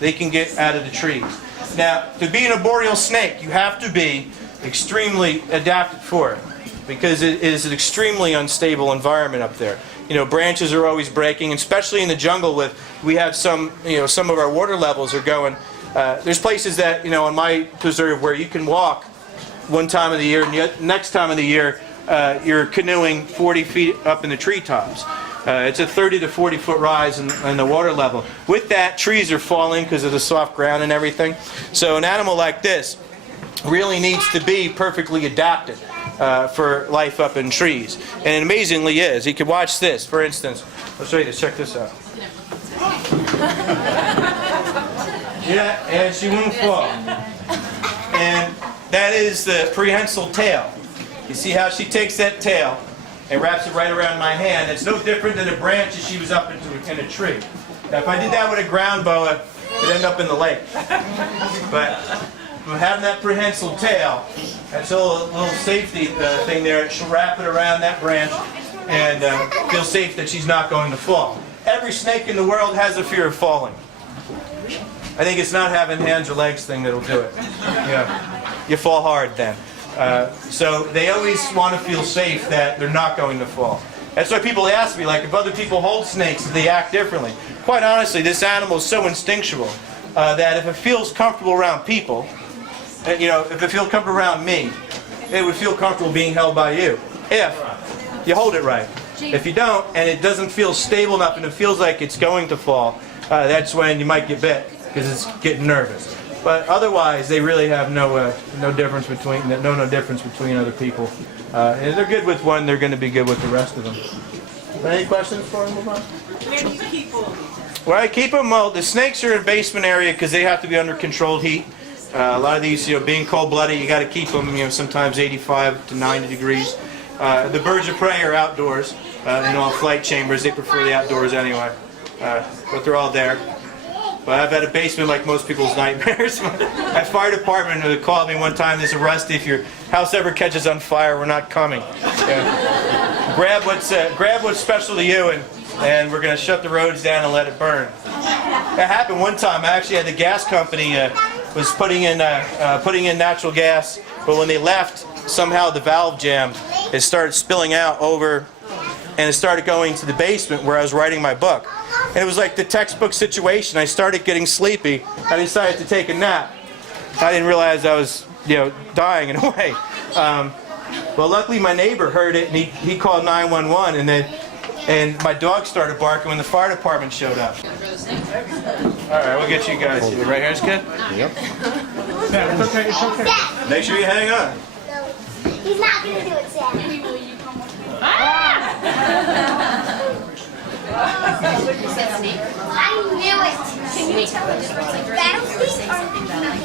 they can get out of the trees. Now, to be an arboreal snake, you have to be extremely adapted for it, because it is an extremely unstable environment up there. You know, branches are always breaking, especially in the jungle. We have some of our water levels are going. There's places that, on my preserve where you can walk one time of the year, and the next time of the year you're canoeing 40 feet up in the treetops. It's a 30 to 40 foot rise in the water level. With that, trees are falling because of the soft ground and everything. So an animal like this really needs to be perfectly adapted for life up in trees. And it amazingly is. You can watch this, for instance. I'll show you this. Check this out. Yeah, and she won't fall. And that is the prehensile tail. You see how she takes that tail and wraps it right around my hand. It's no different than a branch if she was up in a tree. Now, if I did that with a ground boa, it'd end up in the lake. But having that prehensile tail, that's a little safety thing there. She'll wrap it around that branch and feel safe that she's not going to fall. Every snake in the world has a fear of falling. I think it's not having hands or legs thing that'll do it. You fall hard then. So they always want to feel safe that they're not going to fall. That's why people ask me, like, if other people hold snakes, do they act differently? Quite honestly, this animal is so instinctual that if it feels comfortable around people, if it feels comfortable around me, it would feel comfortable being held by you. If you hold it right. If you don't, and it doesn't feel stable enough and it feels like it's going to fall, that's when you might get bit, because it's getting nervous. But otherwise, they really have no difference between other people. If they're good with one, they're going to be good with the rest of them. Any questions before we move on? Where do you keep them? Where I keep them, well, the snakes are in basement area because they have to be under controlled heat. A lot of these, being cold-blooded, you got to keep them, sometimes 85 to 90 degrees. The birds of prey are outdoors, in all flight chambers. They prefer the outdoors anyway, but they're all there. But I've had a basement like most people's nightmares. At fire department, they called me one time. They said, "Rusty, if your house ever catches on fire, we're not coming. Grab what's special to you, and we're going to shut the roads down and let it burn." That happened one time. I actually had the gas company was putting in natural gas, but when they left, somehow the valve jammed. It started spilling out over, and it started going to the basement where I was writing my book. And it was like the textbook situation. I started getting sleepy. I decided to take a nap. I didn't realize I was, dying in a way. Well, luckily my neighbor heard it, and he called 911, and my dog started barking when the fire department showed up. All right, we'll get you guys here. Right here is good? Yep. Yeah, it's okay. Make sure you hang on. He's not going to do it, Sam. Will you come with me? I knew it. Can you tell the difference? Like, Rattlesnake saying something about like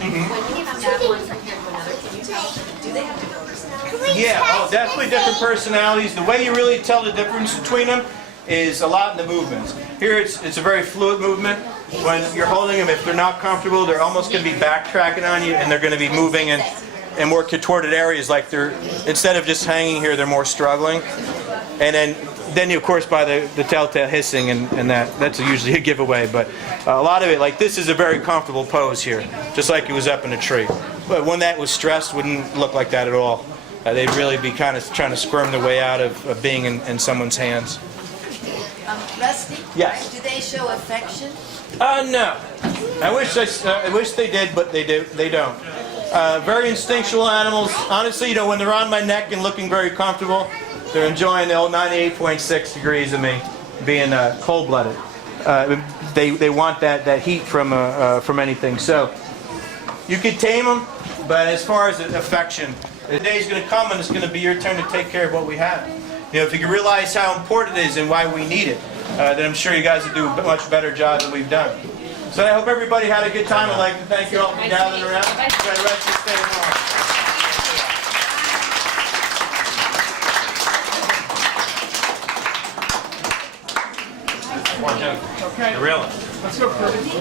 when you have that one from here to another, can you tell? Do they have different personalities? Yeah, definitely different personalities. The way you really tell the difference between them is a lot in the movements. Here it's a very fluid movement. When you're holding them, if they're not comfortable, they're almost going to be backtracking on you, and they're going to be moving in more contorted areas, like they're, instead of just hanging here, they're more struggling. And then you, of course, by the telltale hissing, and that's usually a giveaway. But a lot of it, like this is a very comfortable pose here, just like it was up in a tree. But when that was stressed, wouldn't look like that at all. They'd really be kind of trying to squirm their way out of being in someone's hands. Rusty? Yes. Do they show affection? No. I wish they did, but they don't. Very instinctual animals. Honestly, when they're on my neck and looking very comfortable, they're enjoying the old 98.6 degrees of me being cold-blooded. They want that heat from anything. So you could tame them, but as far as affection, the day's going to come and it's going to be your turn to take care of what we have. If you can realize how important it is and why we need it, then I'm sure you guys will do a much better job than we've done. So I hope everybody had a good time. I'd like to thank you all for gathering around. Try to rest your stay warm. Okay. Really? Let's go, Kirby.